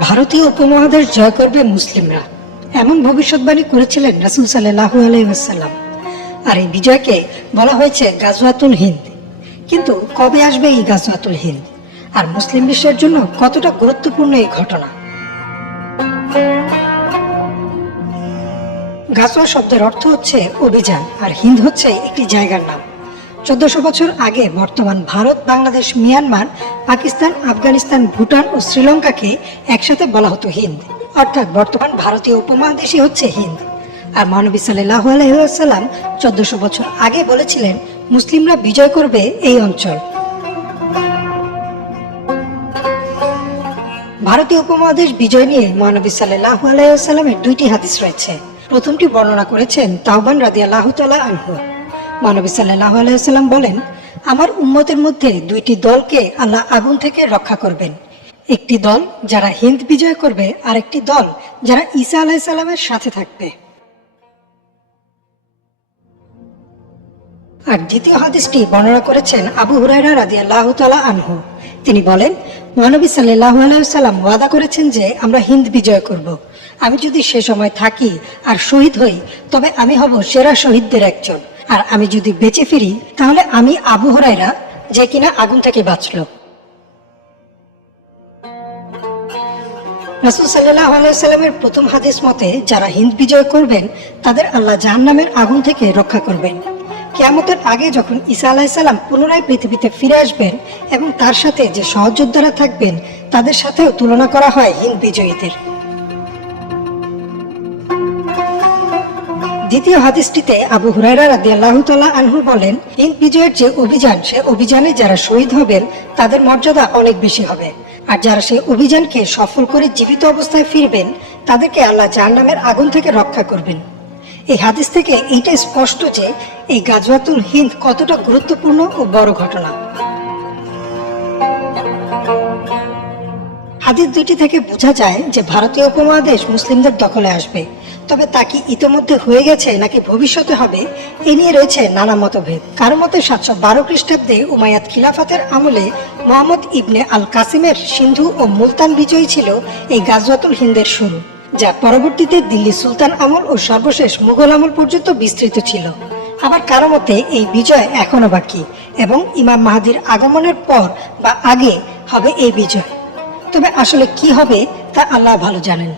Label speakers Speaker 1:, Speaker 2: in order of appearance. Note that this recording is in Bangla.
Speaker 1: ভারতীয় উপমহাদেশ জয় করবে মুসলিমরা। এমন ভবিষ্যৎবাণী করেছিলেন রাসুল সাল্লাহ আলাইসাল্লাম আর এই বিজয়কে বলা হয়েছে গাজওয়াতুল হিন্দ। কিন্তু কবে আসবে এই গাজওয়াতুল হিন্দ? আর মুসলিম বিশ্বের জন্য কতটা গুরুত্বপূর্ণ এই ঘটনা? গাজওয়া শব্দের অর্থ হচ্ছে অভিযান, আর হিন্দ হচ্ছে একটি জায়গার নাম। চোদ্দশো বছর আগে বর্তমান ভারত, বাংলাদেশ, মিয়ানমার, পাকিস্তান, আফগানিস্তান, ভুটান ও শ্রীলঙ্কাকে একসাথে বলা হতো হিন্দ। অর্থাৎ বর্তমান ভারতীয় উপমহাদেশই হচ্ছে হিন্দ। আর মহানবী সাল্লাহ আলহিহাল্লাম চোদ্দশো বছর আগে বলেছিলেন, মুসলিমরা বিজয় করবে এই অঞ্চল। ভারতীয় উপমহাদেশ বিজয় নিয়ে মহানবী সাল্লাহ আলাইসাল্লামের দুইটি হাদিস রয়েছে। প্রথমটি বর্ণনা করেছেন তাওবান রাদি আল্লাহ তালা আনহু। মহানবী সাল্লাহ আলাইসাল্লাম বলেন, আমার উম্মতের মধ্যে দুইটি দলকে আল্লাহ আগুন থেকে রক্ষা করবেন। একটি দল যারা হিন্দ বিজয় করবে আর একটি দল যারা ঈসা আলাইসাল্লামের সাথে থাকবে। আর দ্বিতীয় হাদিসটি বর্ণনা করেছেন আবু হুরাইরা রাদি আল্লাহ তালা আনহু। তিনি বলেন মহানবী সাল্লাহ আলাইসাল্লাম ওয়াদা করেছেন যে আমরা হিন্দ বিজয় করব। আমি যদি সে সময় থাকি আর শহীদ হই, তবে আমি হব সেরা শহীদদের একজন। আর আমি যদি বেঁচে ফিরি, তাহলে আমি আবু হুরাইরা যে কিনা আগুন থেকে বাঁচল। রাসুল সাল্লাহ আলাইসাল্লামের প্রথম হাদিস মতে, যারা হিন্দ বিজয় করবেন, তাদের আল্লাহ জাহান্নামের আগুন থেকে রক্ষা করবেন। কেয়ামতের আগে যখন ঈসা আলাহিসাল্লাম পুনরায় পৃথিবীতে ফিরে আসবেন এবং তার সাথে যে সহযোদ্ধারা থাকবেন, তাদের সাথেও তুলনা করা হয় হিন্দ বিজয়ীদের। দ্বিতীয় হাদিসটিতে আবু হুরাইরা রাদি আল্লাহ তাল্লাহ আনহু বলেন হিন্দ বিজয়ের যে অভিযান, সে অভিযানে যারা শহীদ হবেন, তাদের মর্যাদা অনেক বেশি হবে। আর যারা সেই অভিযানকে সফল করে জীবিত অবস্থায় ফিরবেন, তাদেরকে আল্লাহ জাহান্নামের আগুন থেকে রক্ষা করবেন। এই হাদিস থেকে এইটা স্পষ্ট যে, এই গাজওয়াতুল হিন্দ কতটা গুরুত্বপূর্ণ ও বড় ঘটনা। হাদিস দুটি থেকে বোঝা যায় যে ভারতীয় উপমহাদেশ মুসলিমদের দখলে আসবে। তবে তা কি ইতোমধ্যে হয়ে গেছে নাকি ভবিষ্যতে হবে, এ নিয়ে রয়েছে নানা মতভেদ। কারও মতে সাতশো বারো খ্রিস্টাব্দে উমায়াত খিলাফতের আমলে মোহাম্মদ ইবনে আল কাসিমের সিন্ধু ও মুলতান বিজয়ী ছিল এই গাজওয়াতুল হিন্দের শুরু, যা পরবর্তীতে দিল্লি সুলতান আমল ও সর্বশেষ মুঘল আমল পর্যন্ত বিস্তৃত ছিল। আবার কারও মতে এই বিজয় এখনও বাকি এবং ইমাম মাহাদির আগমনের পর বা আগে হবে এই বিজয়। তবে আসলে কি হবে তা আল্লাহ ভালো জানেন।